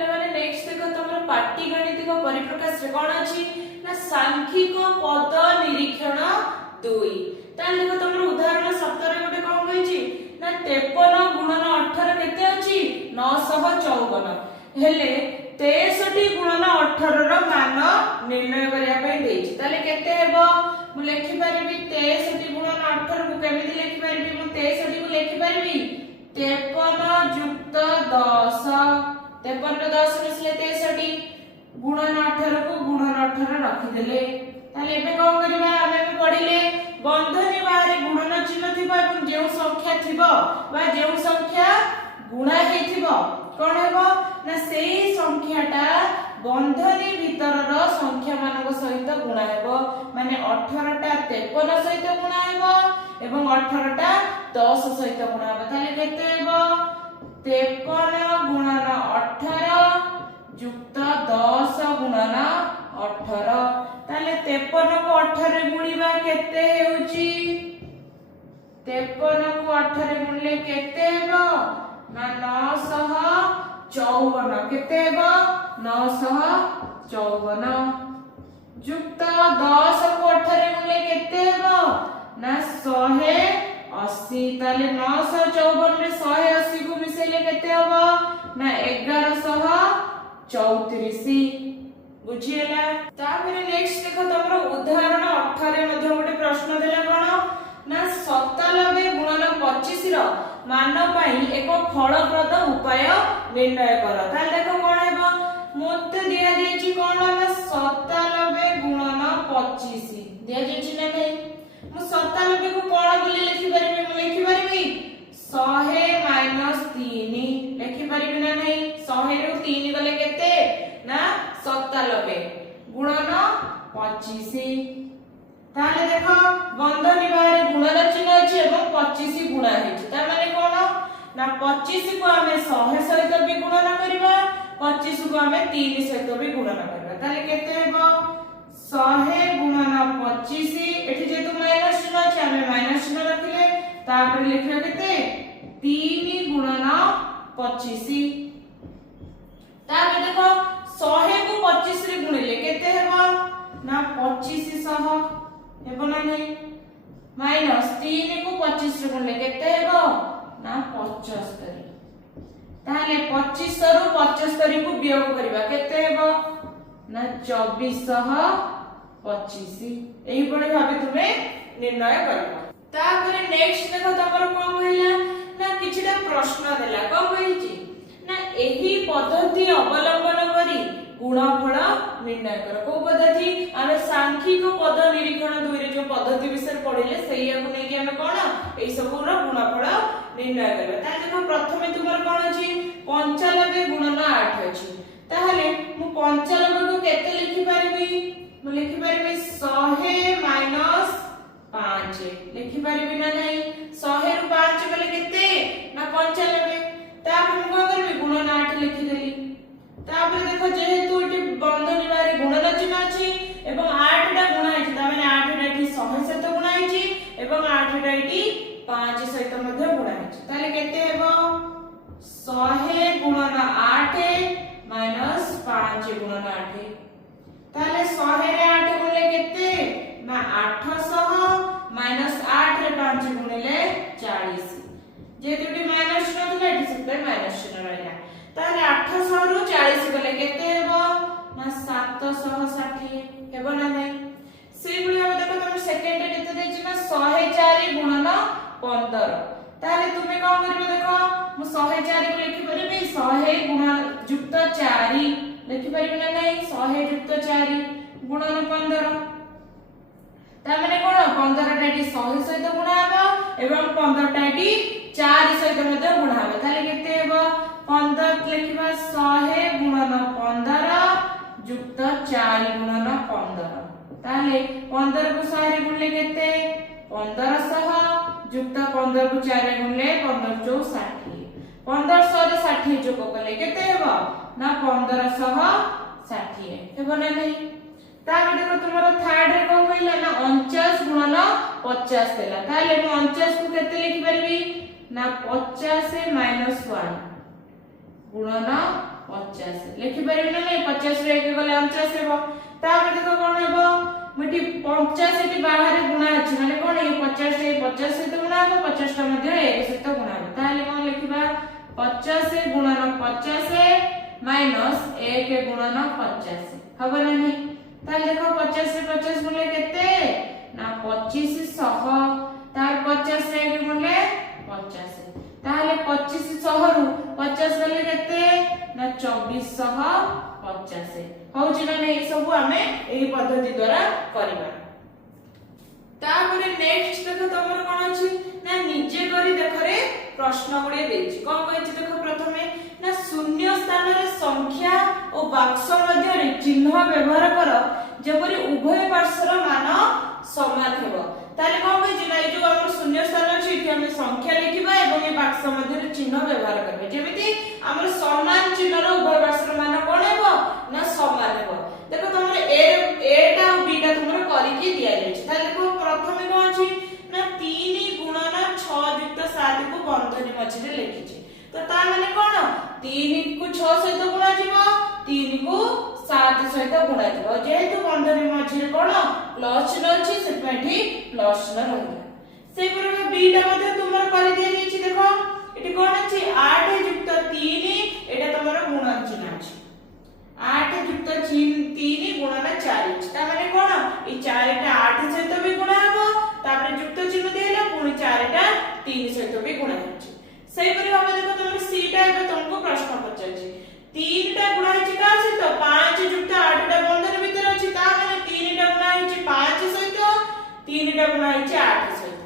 पिला माने नेक्स्ट देखो तमरो पाटीगणितिक परिप्रकाश रे कोन अछि ना सांख्यिक पद निरीक्षण 2 ताल देखो तमरो उदाहरण 17 गोटे कोन होइछि ना 53 गुणन 18 केते अछि 954 हेले 63 गुणन 18 रो मान निर्णय करिया पय देछि ताले केते हेबो मु लिखि परबी 63 गुणन 18 को केमिति लिखि परबी मु 63 को लिखि परबी 53 युक्त 10 53 10 मिसले 63 गुणन 18 को गुणन 18 रखि देले ताले एबे कोन करबा हमें भी पढिले बंधनी बाहर गुणन चिन्ह थिबा एवं जेउ संख्या थिबो बा जेउ संख्या गुणा हेथिबो कोन हेबो ना सेही संख्याटा बंधनी भीतरर संख्या मानक सहित गुणा हेबो माने 18 टा 53 सहित गुणा हेबो एवं 18 टा 10 सहित गुणा हेबो ताले केते हेबो 53 गुणन 18 युक्त 10 गुणन 18 ताले 53 को 18 गुणिबा केते हेउची 53 को 18 गुणले केते हेबो ना 954 केते हेबो 954 युक्त 10 को 18 गुणले केते हेबो ना 180 ताले 954 रे 180 को मिसेले केते हेबो ना 1134 बुझिएला तापर नेक्स्ट देखो तमरो उदाहरण 18 मध्ये गोटे प्रश्न देला कोन ना 97 गुणन 25 रो मान पई एक फलप्रद उपाय निर्णय कर ताल देखो कोन हेबो मोते दिया जेछि कोन ना 97 गुणन 25 दिया जेछि ना नै मु 97 को कोन बोली लिखि परबी मु लिखि परबी 100 - 3 लिखि परबी ना नै 100 रो 3 गले केते ना 97 गुणन 25 ताले देखो बंधनी बाहर गुणन चिन्ह अछि एवं 25 गुणा हेछि त माने कोन ना 25 को हमें 100 सहित भी गुणन करबा 25 को हमें 3 सहित भी गुणन करबा ताले केते हेबो 100 गुणन 25 एठी जेतु माइनस चिन्ह अछि हमें माइनस चिन्ह रखिले तापर लिखियो केते 3 गुणन 25 तापर देखो 100 को 25 रे गुणिले केते हेबो ना 2500 हेबो ना नै माइनस 3 को 25 रे गुणिले केते हेबो ना 75 ताले 25 रो 75 को वियोग करबा केते हेबो ना 2425 एही पडे भाबे तुमे निर्णय करबा तापर नेक्स्ट देखो तमरो कोन कहिला ना किछिटा प्रश्न देला कोन कहिछि ना एही पद्धति अवलंबन करी गुणफल निर्णय कर को पद्धति आमे सांख्यिक पद निरीक्षण 2 रे जो पद्धति विषय पढिले सेया को नै कि हमें कोन एई सब रो गुणफल निर्णय करबा ता देखो प्रथमे तुमर कोन अछि 95 गुणन 8 अछि ताहले मु 95 को केते लिखि परबी मु लिखि परबी 100 - 5 लिखि परबी ना नै 100 रो 5 गले केते ना 95 तापर मु कोन करबी गुणन 8 लिखि देली तापर देखो जेहेतु एटी बंधनी बारे गुणन चिन्ह अछि एवं 8 टा गुणा अछि त माने 8 टा एटी 100 सहित गुणा अछि एवं 8 टा एटी 5 सहित मध्ये गुणा अछि ताले केते हेबो 100 गुणन 8 माइनस 5 गुणन 8 ताले 100 रे 8 गुणले केते ना 800 माइनस 8 रे 5 गुणले 40 जेहेतु एटी माइनस चिन्ह थला एटी सिपे माइनस चिन्ह रहला ताले 800 रु 40 गले केते हेबो ना 760 हेबो ना नै सेही बुली हम देखो तुम सेकंड केते देछि ना 104 गुणन 15 ताले तुमे कोन करबे देखो मु 104 को लिखि परबी 100 गुणन युक्त 4 लिखि परबी ना नै 100 युक्त 4 गुणन 15 ता माने कोन 15 टाटी 100 सहित गुणा हेबो एवं 15 टाटी 4 सहित मध्ये गुणा हेबो ताले केते हेबो 15 लिखिबा 100 गुणन 15 युक्त 4 गुणन 15 ताले 15 को 100 रे गुणले केते 1500 युक्त 15 को 4 रे गुणले 1560 1500 रे 60 जोग कले केते हेबो ना 1560 हेबो ना नै तापर देखो तुम्हारा थर्ड रे कोन कहला ना 49 गुणन 50 देला ताले मु 49 को केते लिखि परबी ना 50 - 1 गुणन 50 लिखि परिबे ना नहीं 50 रे 1 गले 49 हेबो तापर देखो कोन हेबो मिटी 50 एटी बाहर गुणा अछि माने कोन ये 50 से तो गुणा हो 50 टा मध्ये 1 से तो गुणा हो ताले कोन लिखिबा 50 गुणन 50 माइनस 1 गुणन 50 हबो ना नहीं ताले देखो 50 से 50 गुणले केते ना 2500 तार 50 रे 1 गुणले 50 ताले 2500 रु 50 गले केते ना 2450 होउची ना नहीं सब हमें एही पद्धति द्वारा करबा तापरे नेक्स्ट देखो तमर कोन अछि ना निजे करी देखो रे प्रश्न गुडे देछि कोन कहछि देखो प्रथमे ना शून्य स्थान रे संख्या और बाक्स मध्य रे चिन्ह व्यवहार कर जेपरि उभय पार्श्वर मान समान हेबो ताले कोन कहछि ना ए जो हमर शून्य स्थान अछि कि हम संख्या लिखिबा एवं ए बाक्स मध्य रे चिन्ह व्यवहार करबे जेमिति हमर समान चिन्ह रो उभय पार्श्वर मान कोन हेबो ना समान हेबो देखो तमरे ए टा और बी टा तमरे करि के दिया जाय छै ताले देखो प्रथमे कोन अछि ना 3 गुणन 6 युक्त 7 को बंधनी मझी रे लिखि छै तो ता माने कोन 3 को 6 सहित गुणा जीवो 3 को 7 सहित गुणा जीवो जेहेतु बंधनी मझी रे कोन प्लस न अछि से पेठी प्लस न रहला से पर बी टा मध्ये तुमर करि दिया जाय छै देखो एटी कोन अछि 8 युक्त 3 एटा तमर गुणन चिन्ह अछि 8 युक्त 3 गुणन 4 ता माने कोन ई 4 टा 8 सहित भी गुणा हबो तापर युक्त चिन्ह देला पुनी 4 टा 3 सहित भी गुणा होछि सही परि भाबे देखो तुम सी टा एबे तुमको प्रश्न पचार छी 3 टा गुणा होछि का सहित 5 युक्त 8 टा बंधन भीतर अछि ता माने 3 टा गुणा होछि 5 सहित 3 टा गुणा होछि 8 सहित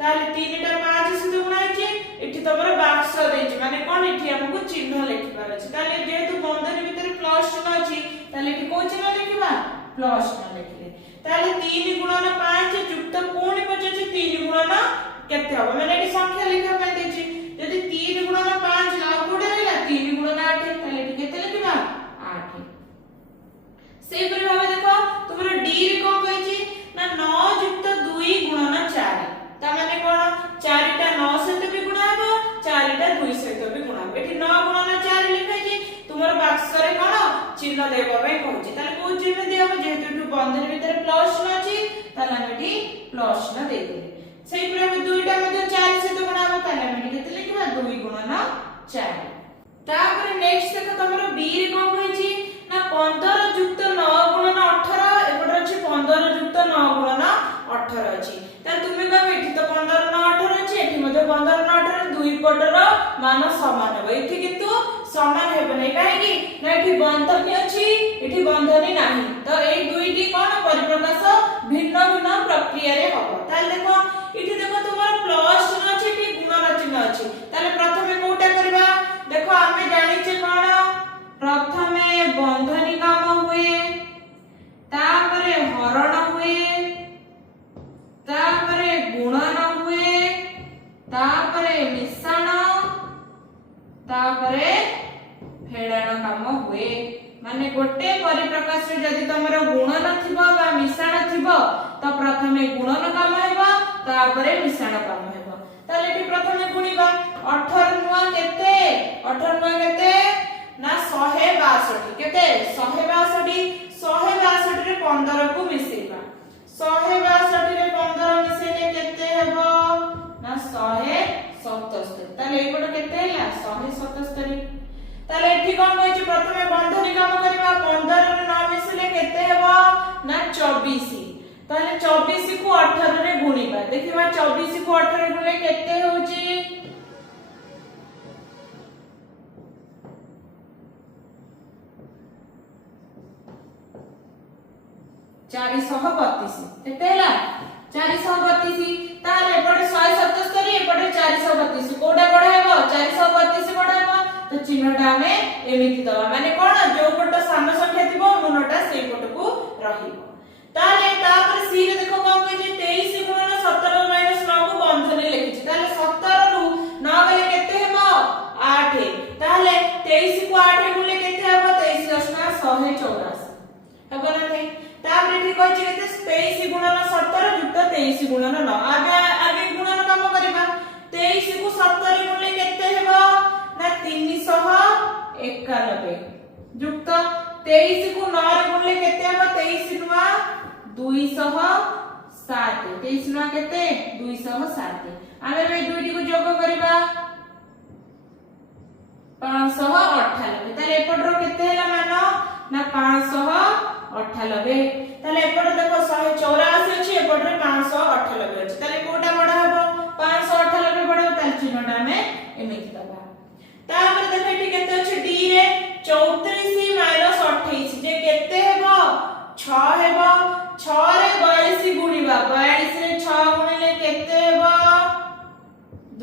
ताले 3 टा 5 सहित गुणा होछि एठी तमर बाक्स देछि माने कोन एठी हमको चिन्ह लिखिबार अछि ताले जेहेतु बंधन भीतर प्लस चिन्ह अछि ताले एठी को चिन्ह लिखिबा प्लस चिन्ह लिखिले ताले 3 गुणन 5 युक्त पुणी पछे 3 गुणन केते हो माने एठी संख्या लिखा पय देछि यदि 3 गुणन 5 ना कोडे रहला 3 गुणन 8 ताले एठी केते लिखिबा 8 सेही परि भाबे देखो तुमरो डी रे कोन कहै छी ना 9 युक्त 2 गुणन 4 ता माने कोन 4 टा 9 सहित भी गुणा हो 4 टा 2 सहित भी गुणा हो एठी 9 गुणन 4 लिखै छी तुमरो बाक्स रे कोन चिन्ह देबा पय कहै ताले को चिन्ह देबो जेहेतु एठी बंधन भीतर प्लस न अछि ताले हम एठी प्लस न दे देबे सेही परि हम दुईटा मध्ये 4 सहित गुणा हो ताले हम एठी केते लिखबा 2 गुणन 4 तापर नेक्स्ट देखो तमरो बी रे कोन कहै छी ना 15 युक्त 9 गुणन 18 एबड अछि 15 युक्त 9 गुणन 18 अछि त तुमे कहबे एठी तो 15 न 18 अछि एठी मध्ये 15 न 18 दुई पटर मान समान हेबो एठी किंतु समान हेबो नै काहे कि ना एठी बंधनी अछि एठी बंधनी नाही तो ए दुईटी कोन परिप्रकाश भिन्न भिन्न प्रक्रिया रे हबो ताले देखो एठी देखो तुमर प्लस चिन्ह अछि एठी गुणन चिन्ह अछि ताले प्रथमे कोटा करबा देखो आमे जानि छे कोन प्रथमे बंधनी काम हुए तापरे हरण हुए तापरे गुणन हुए तापरे मिश्रण तापरे फेड़ाण काम हुए माने गोटे परिप्रकाश रे जदी तमरो गुणन थिबो बा मिश्रण थिबो तो प्रथमे गुणन काम हेबो तापरे मिश्रण काम हेबो ताले एठी प्रथमे गुणिबा 18 नुआ केते 18 नुआ केते ना 162 केते 162 162 रे 15 को मिसेबा 162 रे 15 मिसेले केते हेबो ना 177 ताले एकोड केते हैला 177 ताले एठी कोन कहै छी प्रथमे बंधनी काम करबा 15 रे 9 मिसेले केते हेबो ना 24 ताले 24 को 18 रे गुणिबा देखिबा 24 को 18 गुणले केते होची 432 केते हैला 432 ताले एपटे 177 एपटे 432 कोडा बडा हेबो 432 बडा हेबो तो चिन्हटा हमें एमिति दबा माने कोन जो पट साम संख्या थिबो मनोटा सेई पट को रहिबो ताले तापर सी रे देखो कोन कहै छै 23 गुणन 17 माइनस 9 को बंधनी लिखि छै ताले 17 रु 9 गले केते हेबो 8 ताले 23 को 8 गुणले केते हेबो 23 दशना 184 हेबो ना थे तापर एठी कहै छै केते 23 गुणन 17 युक्त 23 गुणन 9 आगे गुणन काम करबा 23 को 17 गुणले केते हेबो ना 381 91 ଯୁକ୍ତ 23 କୁ 9 ରେ ଗୁଣିଲେ କେତେ ହେବ 23 नुआ 207 23 नुआ केते 207 आमे ए दुईटी को जोग करबा 598 ताले एपटरो केते हैला मान ना 598 ताले एपट देखो 184 अछि एपटरे 598 अछि ताले कोटा बडा हबो 598 बडा ताले चिन्हटा में एमिति दबा तापर देखो एठी केते अछि डी रे 34 माइनस 28 जे केते हेबो 6 हेबो 6 रे 42 गुणिबा 42 रे 6 गुणिले केते हेबो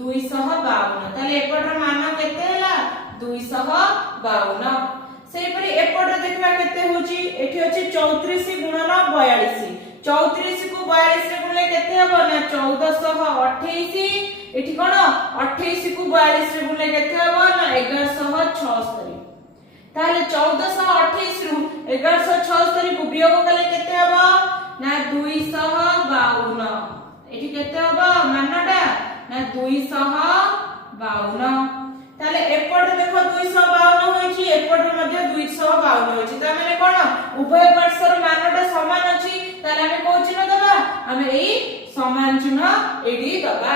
252 ताले एपटर मान केते हैला 252 सेहि परि एपट देखबा केते होची एठी अछि 34 गुणन 42 34 को 42 रे गुणले केते हेबो ना 1428 एठी कोन 28 को 42 रे गुणले केते हेबो ना 1176 ताले 1428 रु 1176 को वियोग कले केते हेबो ना 252 एठी केते हेबो मानटा ना 252 ताले एपट देखो 252 होईची एपट मध्ये 252 होईची ता माने कोन उभय पार्श्वर मानटा समान अछि ताले हमें को चिन्ह दबा हमें एई समान चिन्ह एडी दबा